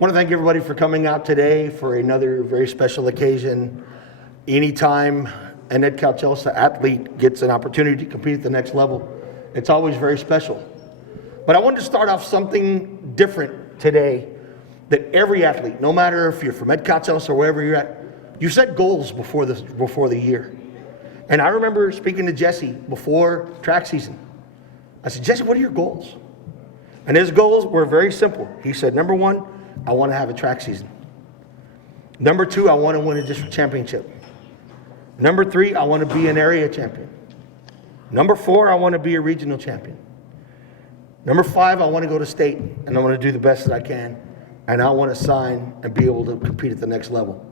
want to thank everybody for coming out today for another very special occasion. Anytime an Edcouch-Elsa athlete gets an opportunity to compete at the next level, it's always very special. But I wanted to start off something different today, that every athlete, no matter if you're from Edcouch-Elsa or wherever you're at, you set goals before the year. And I remember speaking to Jesse before track season. I said, Jesse, what are your goals? And his goals were very simple. He said, number one, I want to have a track season. Number two, I want to win a district championship. Number three, I want to be an area champion. Number four, I want to be a regional champion. Number five, I want to go to state, and I want to do the best that I can, and I want to sign and be able to compete at the next level.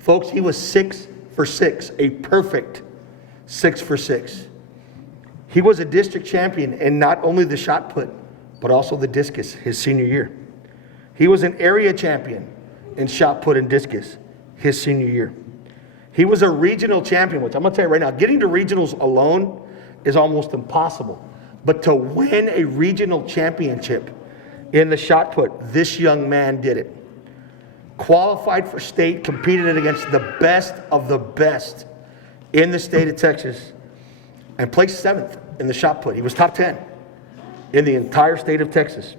Folks, he was 6 for 6, a perfect 6 for 6. He was a district champion in not only the shot put, but also the discus his senior year. He was an area champion in shot put and discus his senior year. He was a regional champion, which I'm going to tell you right now, getting to regionals alone is almost impossible. But to win a regional championship in the shot put, this young man did it. Qualified for state, competed against the best of the best in the state of Texas, and placed 7th in the shot put. He was top 10 in the entire state of Texas.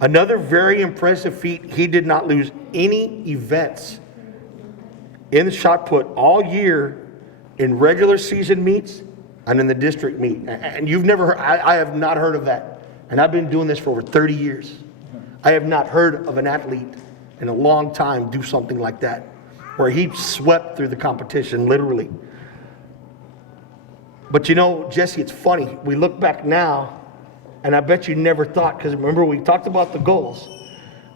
Another very impressive feat, he did not lose any events in the shot put all year in regular season meets and in the district meet. And you've never heard, I have not heard of that. And I've been doing this for over 30 years. I have not heard of an athlete in a long time do something like that, where he swept through the competition, literally. But you know, Jesse, it's funny. We look back now, and I bet you never thought, because remember we talked about the goals,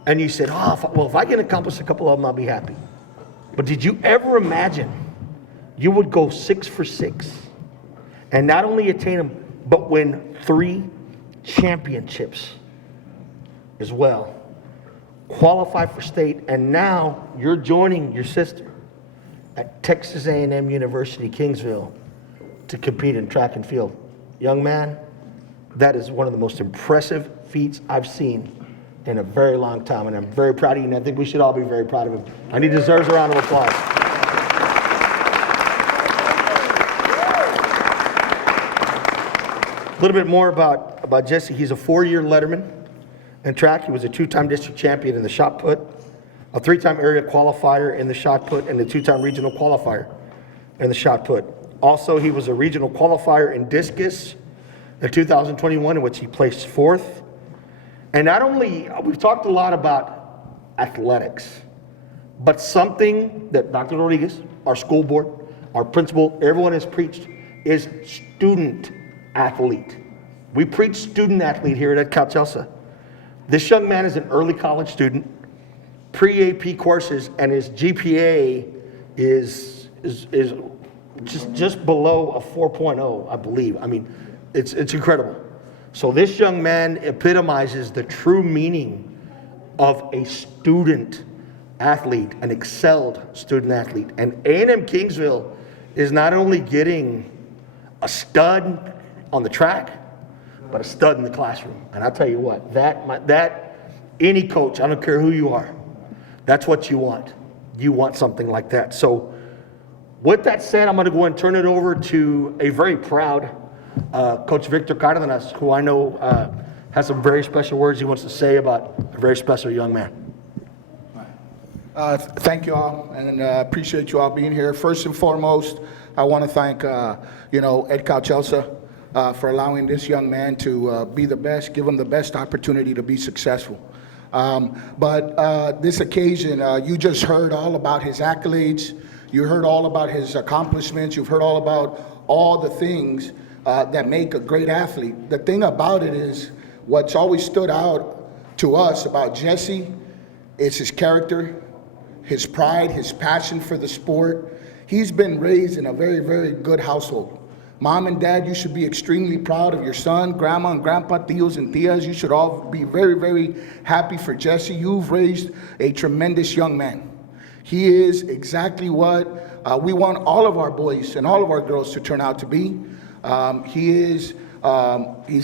and you said, if I can accomplish a couple of them, I'll be happy. But did you ever imagine you would go 6 for 6 and not only attain them, but win 3 championships as well? Qualify for state, and now you're joining your sister at Texas A&M University, Kingsville, to compete in track and field. Young man, that is one of the most impressive feats I've seen in a very long time, and I'm very proud of you, and I think we should all be very proud of him. And he deserves a round of applause. A little bit more about Jesse. He's a 4-year letterman in track. He was a 2-time district champion in the shot put, a 3-time area qualifier in the shot put, and a 2-time regional qualifier in the shot put. Also, he was a regional qualifier in discus in 2021, in which he placed 4th. And not only, we've talked a lot about athletics, but something that Dr. Rodriguez, our school board, our principal, everyone has preached is student athlete. We preach student athlete here at Edcouch-Elsa. This young man is an early college student, pre-AP courses, and his GPA is just below a 4.0, I believe. I mean, it's incredible. So this young man epitomizes the true meaning of a student athlete, an excelled student athlete. And A&M-Kingsville is not only getting a stud on the track, but a stud in the classroom. And I'll tell you what, that any coach, I don't care who you are, that's what you want. You want something like that. So with that said, I'm going to go and turn it over to a very proud Coach Victor Cardenas, who I know has some very special words he wants to say about a very special young man. Thank you all, and appreciate you all being here. First and foremost, I want to thank Edcouch-Elsa for allowing this young man to be the best, give him the best opportunity to be successful. But this occasion, you just heard all about his accolades. You heard all about his accomplishments. You've heard all about all the things that make a great athlete. The thing about it is, what's always stood out to us about Jesse is his character, his pride, his passion for the sport. He's been raised in a very, very good household. Mom and dad, you should be extremely proud of your son. Grandma and grandpa, tios and tias, you should all be very, very happy for Jesse. You've raised a tremendous young man. He is exactly what we want all of our boys and all of our girls to turn out to be. He's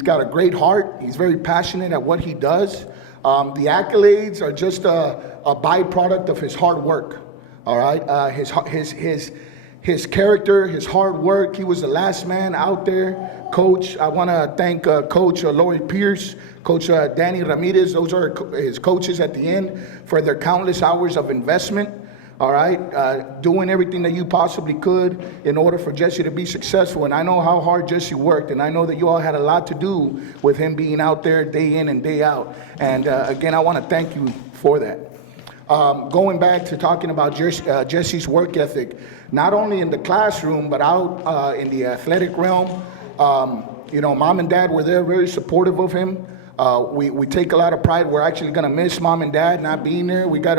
got a great heart. He's very passionate at what he does. The accolades are just a byproduct of his hard work. All right, his character, his hard work. He was the last man out there. Coach, I want to thank Coach Lori Pierce, Coach Danny Ramirez. Those are his coaches at the end for their countless hours of investment. All right, doing everything that you possibly could in order for Jesse to be successful. And I know how hard Jesse worked, and I know that you all had a lot to do with him being out there day in and day out. And again, I want to thank you for that. Going back to talking about Jesse's work ethic, not only in the classroom, but out in the athletic realm. Mom and dad were there, very supportive of him. We take a lot of pride. We're actually going to miss mom and dad not being there. We got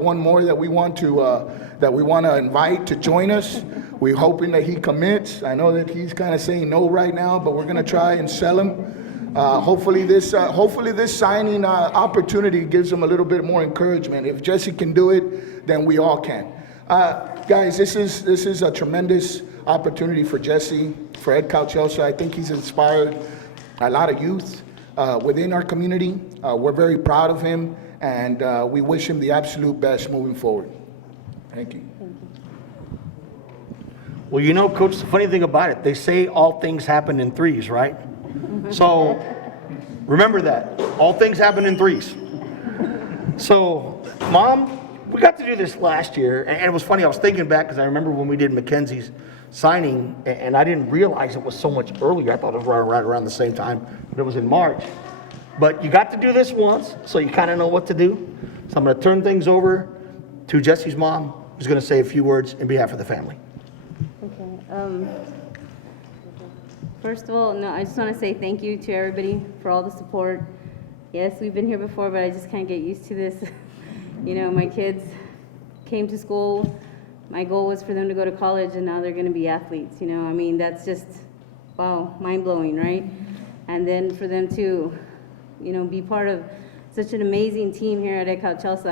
one more that we want to invite to join us. We're hoping that he commits. I know that he's kind of saying no right now, but we're going to try and sell him. Hopefully this signing opportunity gives him a little bit more encouragement. If Jesse can do it, then we all can. Guys, this is a tremendous opportunity for Jesse, for Edcouch-Elsa. I think he's inspired a lot of youth within our community. We're very proud of him, and we wish him the absolute best moving forward. Thank you. Well, Coach, the funny thing about it, they say all things happen in threes, right? So remember that. All things happen in threes. So, Mom, we got to do this last year, and it was funny. I was thinking back because I remember when we did Mackenzie's signing, and I didn't realize it was so much earlier. I thought it was right around the same time, but it was in March. But you got to do this once, so you kind of know what to do. So I'm going to turn things over to Jesse's mom, who's going to say a few words in behalf of the family. Okay. First of all, I just want to say thank you to everybody for all the support. Yes, we've been here before, but I just can't get used to this. My kids came to school. My goal was for them to go to college, and now they're going to be athletes. That's just, wow, mind-blowing, right? And then for them to, be part of such an amazing team here at Edcouch-Elsa,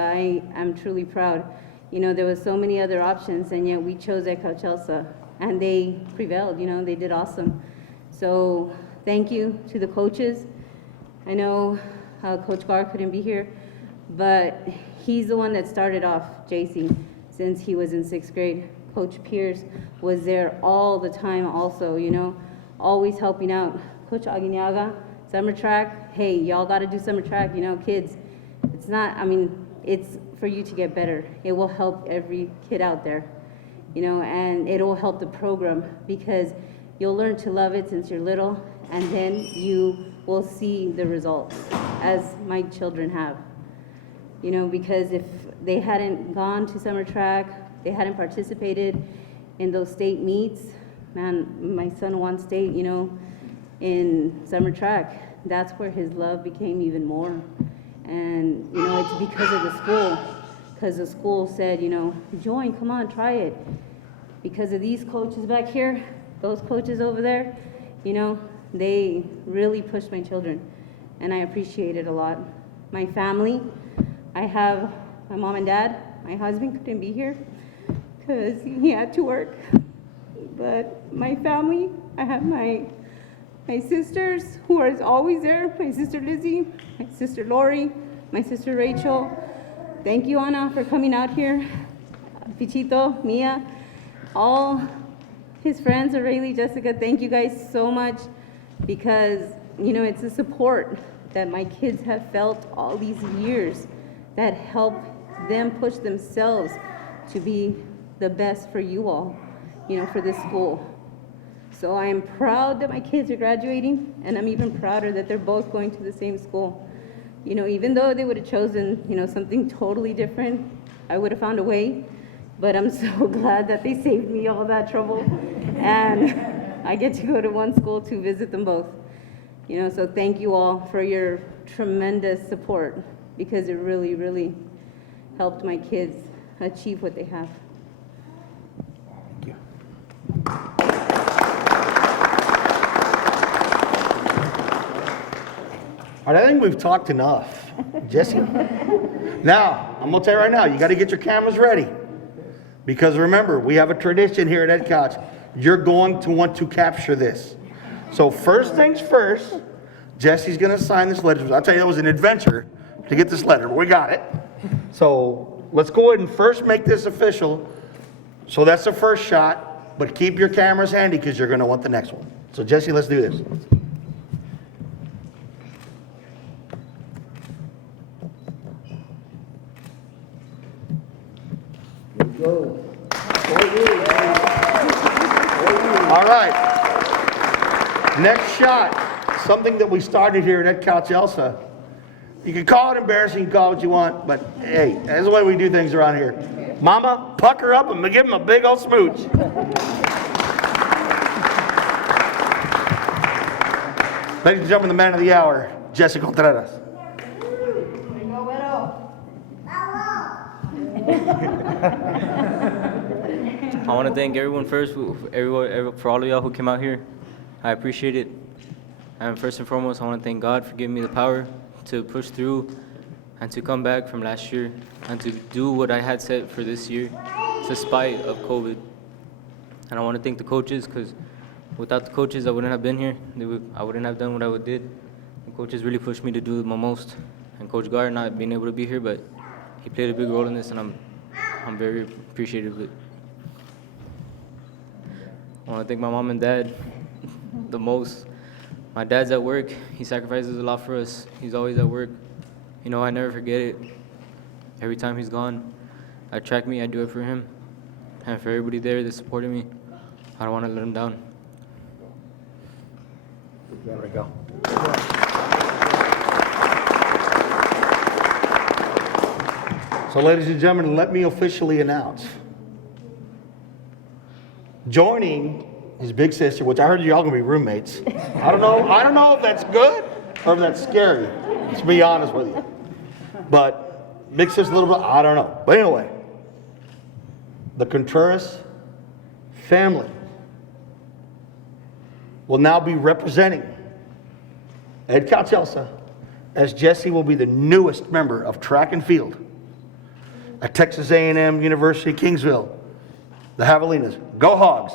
I'm truly proud. There was so many other options, and yet we chose Edcouch-Elsa, and they prevailed. They did awesome. So thank you to the coaches. I know Coach Gar couldn't be here, but he's the one that started off JC since he was in 6th grade. Coach Pierce was there all the time also, always helping out. Coach Aguinaga, summer track, hey, y'all got to do summer track, kids. It's for you to get better. It will help every kid out there, and it will help the program because you'll learn to love it since you're little, and then you will see the results as my children have. Because if they hadn't gone to summer track, they hadn't participated in those state meets, man, my son won state, in summer track. That's where his love became even more. And, it's because of the school. Because the school said, join, come on, try it. Because of these coaches back here, those coaches over there, they really pushed my children. And I appreciate it a lot. My family, I have my mom and dad. My husband couldn't be here because he had to work. But my family, I have my sisters who are always there. My sister Lizzie, my sister Lori, my sister Rachel. Thank you, Ana, for coming out here. Pichito, Mia, all his friends, Aurelie, Jessica, thank you guys so much because, it's the support that my kids have felt all these years that help them push themselves to be the best for you all, for this school. So I am proud that my kids are graduating, and I'm even prouder that they're both going to the same school. Even though they would have chosen, something totally different, I would have found a way, but I'm so glad that they saved me all that trouble, and I get to go to one school to visit them both. So thank you all for your tremendous support, because it really, really helped my kids achieve what they have. Thank you. All right, I think we've talked enough. Jesse? Now, I'm going to tell you right now, you got to get your cameras ready. Because remember, we have a tradition here at Edcouch. You're going to want to capture this. So first things first, Jesse's going to sign this letter. I'll tell you, it was an adventure to get this letter, but we got it. So let's go ahead and first make this official. So that's the first shot, but keep your cameras handy because you're going to want the next one. So Jesse, let's do this. All right. Next shot, something that we started here at Edcouch-Elsa. You can call it embarrassing, you can call it what you want, but hey, that's the way we do things around here. Mama, pucker up and give him a big old smooch. Ladies and gentlemen, the man of the hour, Jesse Contreras. I want to thank everyone first, for all of y'all who came out here. I appreciate it. And first and foremost, I want to thank God for giving me the power to push through and to come back from last year and to do what I had set for this year, despite of COVID. And I want to thank the coaches, because without the coaches, I wouldn't have been here. I wouldn't have done what I did. The coaches really pushed me to do my most. And Coach Gar not being able to be here, but he played a big role in this, and I'm very appreciative of it. I want to thank my mom and dad the most. My dad's at work. He sacrifices a lot for us. He's always at work. You know, I never forget it. Every time he's gone, I track me, I do it for him. And for everybody there that supported me, I don't want to let him down. There we go. So ladies and gentlemen, let me officially announce. Joining his big sister, which I heard y'all gonna be roommates. I don't know if that's good or if that's scary, to be honest with you. But big sister a little bit, I don't know. But anyway, the Contreras family will now be representing Edcouch-Elsa, as Jesse will be the newest member of track and field at Texas A&M University, Kingsville. The Javalinas. Go Hogs!